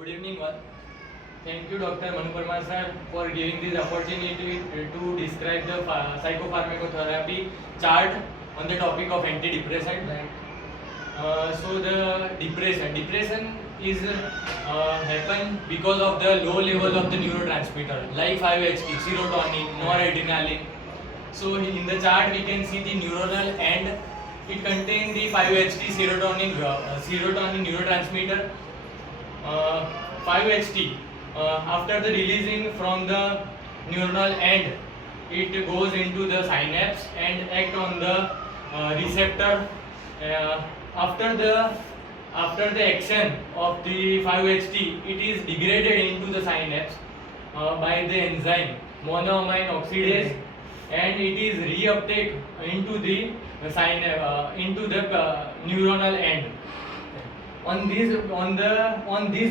Good evening all. Thank you Dr. Manuparma sir for giving this opportunity to describe the psychopharmacotherapy chart on the topic of antidepressant. So the depression is happen because of the low level of the neurotransmitter like 5-HT, serotonin, noradrenaline. So in the chart we can see the neuronal end. It contains the 5-HT serotonin neurotransmitter. 5-HT after the releasing from the neuronal end, it goes into the synapse and act on the receptor. After the action of the 5-HT, it is degraded into the synapse by the enzyme monoamine oxidase, and it is reuptake into the neuronal end. On this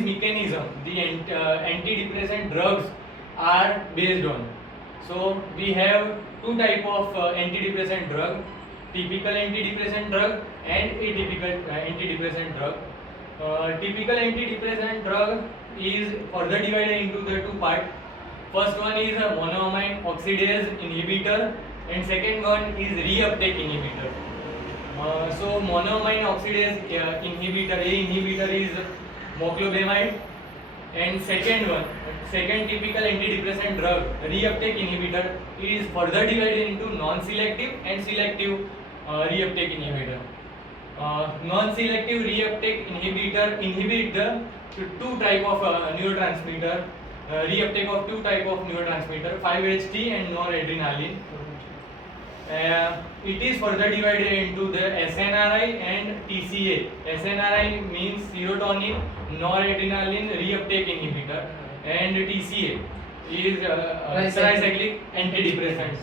mechanism, the antidepressant drugs are based on. So we have two type of antidepressant drug: typical antidepressant drug and atypical antidepressant drug. Typical antidepressant drug is further divided into the two parts. First one is a monoamine oxidase inhibitor, and second one is reuptake inhibitor. So monoamine oxidase inhibitor, A inhibitor is moclobemide, and second typical antidepressant drug, reuptake inhibitor, is further divided into non-selective and selective reuptake inhibitor. Non-selective reuptake inhibitor inhibit the two type of neurotransmitter, reuptake of two type of neurotransmitter, 5-HT and noradrenaline. It is further divided into the SNRI and TCA. SNRI means serotonin noradrenaline reuptake inhibitor, and TCA is tricyclic antidepressants.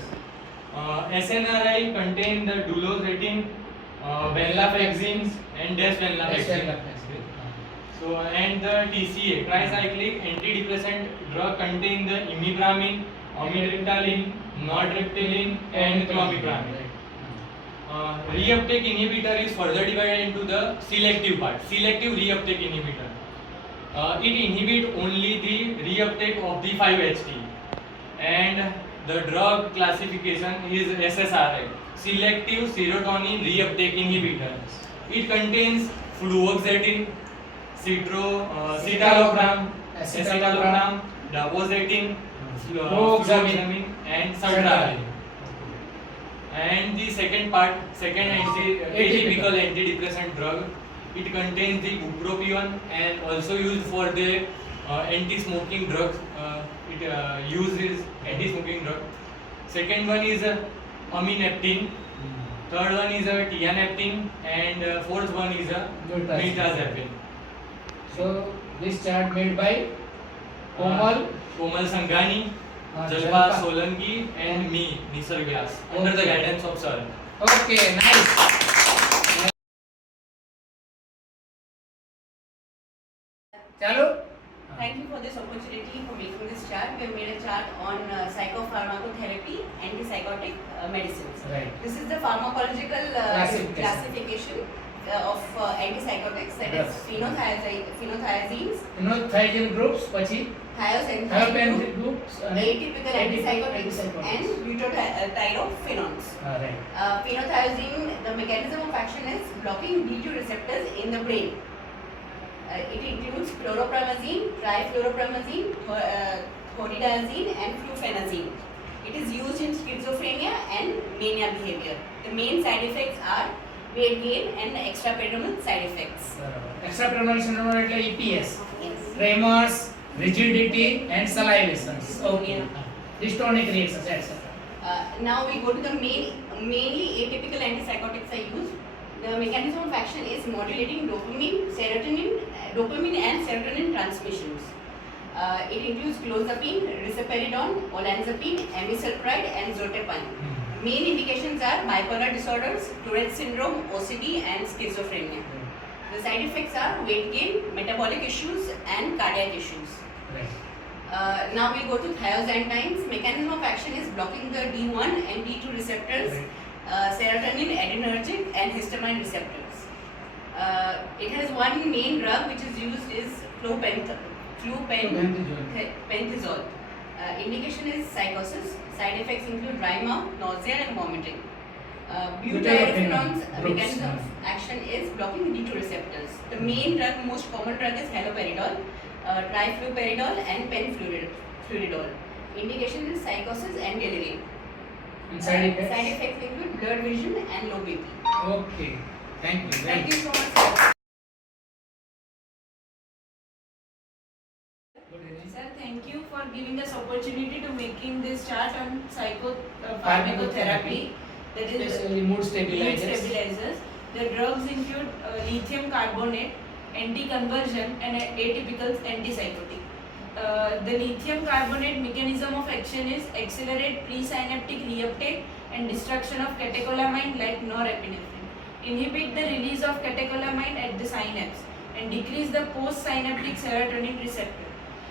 SNRI contain the duloxetine, venlafaxine and desvenlafaxine. So and the TCA tricyclic antidepressant drug contain the imipramine, amlodipine, nortriptyline and clomipramine. Reuptake inhibitor is further divided into the selective part. Selective reuptake inhibitor. It inhibit only the reuptake of the 5-HT, and the drug classification is SSRI, selective serotonin reuptake inhibitor. It contains fluoxetine, citalopram, escitalopram, daboxetine, fluoxamine and sertraline. And the second atypical antidepressant drug, it contains the bupropion and also used for the anti-smoking drugs. It uses anti-smoking drug. Second one is amineptine. Third one is tianeptine, and fourth one is mirtazapine. So this chart made by Komal Sanghani, Jalpa Solanki and me, Nisar Vyas, under the guidance of sir. Okay, nice. Chalo. Thank you for this opportunity for making this chart. We have made a chart on psychopharmacotherapy and antipsychotic medicines. Right. This is the pharmacological classification of antipsychotics, that is phenothiazines, Phenothiazine groups, pachi thiazide groups, atypical antipsychotics, and butyrophenones. Right. Phenothiazine, the mechanism of action is blocking D2 receptors in the brain. It includes chlorpromazine, trifluoropromazine, thoridiazine and fluphenazine. It is used in schizophrenia and mania behavior. The main side effects are weight gain and extrapyramidal side effects. Extrapyramidal syndrome like EPS, Yes. tremors, rigidity and salivations. Okay. Yeah. Dystonic reactions, etc. Now we go to the mainly atypical antipsychotics are used. The mechanism of action is modulating dopamine and serotonin transmissions. It includes clozapine, risperidone, olanzapine, amisulpride and zolpidem. Main indications are bipolar disorders, Tourette syndrome, OCD and schizophrenia. The side effects are weight gain, metabolic issues and cardiac issues. Right. Now we go to thiazidines. Mechanism of action is blocking the D1 and D2 receptors, serotonin, adrenergic and histamine receptors. It has one main drug which is used is flupentazole. Indication is psychosis. Side effects include dry mouth, nausea, and vomiting. Butyrephine's mechanism of action is blocking D2 receptors. The main drug, most common drug is haloperidol, trifluperidol, and penfluridol. Indication is psychosis and delirium. And side effects? Side effects include blurred vision and low BP. Okay. Thank you. Thank you so much, sir. Good evening. Sir, thank you for giving us opportunity to making this chart on pharmacotherapy. That is Especially mood mood stabilizers. stabilizers. The drugs include lithium carbonate, anti-conversion, and atypical antipsychotic. The lithium carbonate mechanism of action is accelerate presynaptic reuptake and destruction of catecholamine like norepinephrine, inhibit the release of catecholamine at the synapse, and decrease the postsynaptic serotonin receptor.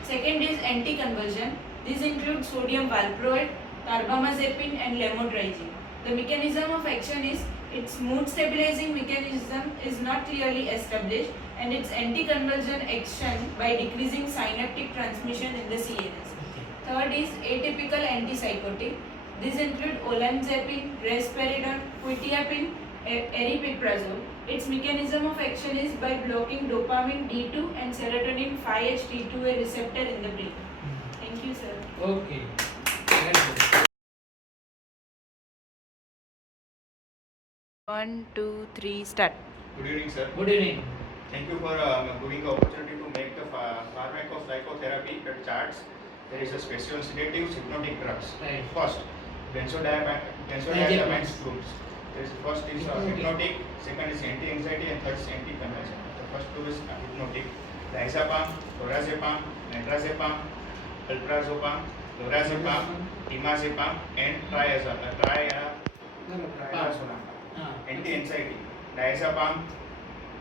Second is anti-conversion. These include sodium valproate, carbamazepine, and lamotrazine. The mechanism of action is its mood stabilizing mechanism is not clearly established, and its anti-conversion action by decreasing synaptic transmission in the CNS. Third is atypical antipsychotic. These include olanzapine, risperidone, quetiapine, aripiprazole. Its mechanism of action is by blocking dopamine D2 and serotonin 5-HT2A receptor in the brain. Thank you, sir. Okay. Very good. 1, 2, 3, start. Good evening, sir. Good evening. Thank you for giving the opportunity to make the pharmacopsychotherapy that charts. There is a special sedatives, hypnotic drugs. Right. First, benzodiazepine groups. There is first is hypnotic, second is anti-anxiety, and third is anti-conversion. The first two is hypnotic. Diazepam, lorazepam, nitrazepam, alprazolam, lorazepam, imazepam, and triazolam. Anti-anxiety. Diazepam,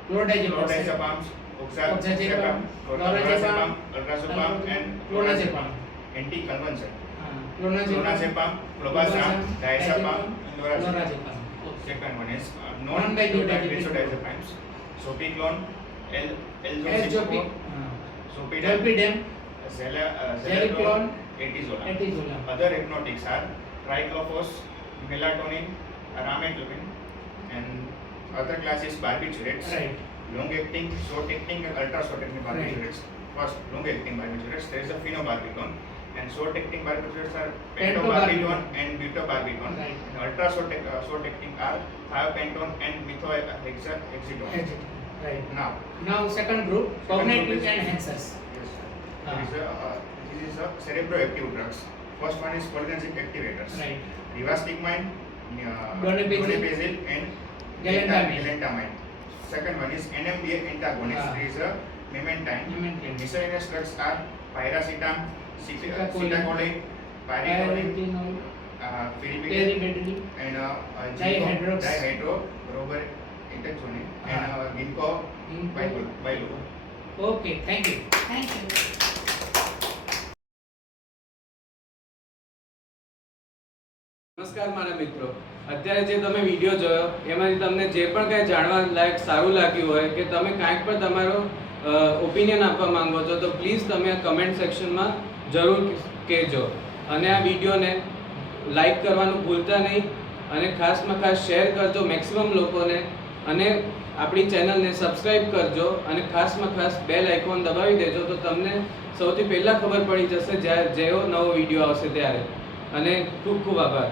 chlordiazepam, oxazepam, lorazepam, alprazolam, and clonazepam. Anti-conversion. Clonazepam. Clonazepam, clobazam, diazepam, and lorazepam. Lorazepam. Second one is Non-benzodiazepines. Sopiclone, L-zopic. Zolpidem, Zolpidem. Zalopiclone, Atizolam. Atizolam. Other hypnotics are triclopos, melatonin, rametopin, and other class is barbiturates. Right. Long-acting, short-acting, and ultra-short-acting barbiturates. First, long-acting barbiturates, there is a phenobarbital, and short-acting barbiturates are pentobarbital and butobarbital. Right. And ultra-short-acting are thiopentone and methotrexate. Right. Now, second group, cognitive enhancers. yes, this is a cerebroactive drugs. First one is cholinergic activators. Right. Rivastigmine, Donepezil, and galantamine. Second one is NMDA antagonist. There is a memantine. Miscellaneous drugs are pyracetam, ceticoline, pyridine, pyribidine, and dihydroborobenzone, and ginkgo biloba. Okay, thank you. Thank you. નમસ્કાર મારા મિત્રો, અત્યારે જે તમે video જોયો એમાંથી તમને જે પણ કાંઈ જાણવા લાયક સારું લાગ્યું હોય કે તમે કાંઈક પણ તમારો ઓપિનિયન આપવા માંગો છો તો પ્લીઝ તમે કમેન્ટ સેક્શનમાં જરૂર કહેજો અને આ વિડીયોને લાઈક કરવાનું ભૂલતા નહીં અને ખાસમાં ખાસ શેર કરજો મેક્સિમમ લોકોને અને આપણી ચેનલને સબસ્ક્રાઈબ કરજો અને ખાસમાં ખાસ બેલ આઇકોન દબાવી દેજો તો તમને સૌથી પહેલાં ખબર પડી જશે જેવો નવો વિડીયો આવશે ત્યારે અને ખૂબ ખૂબ આભાર.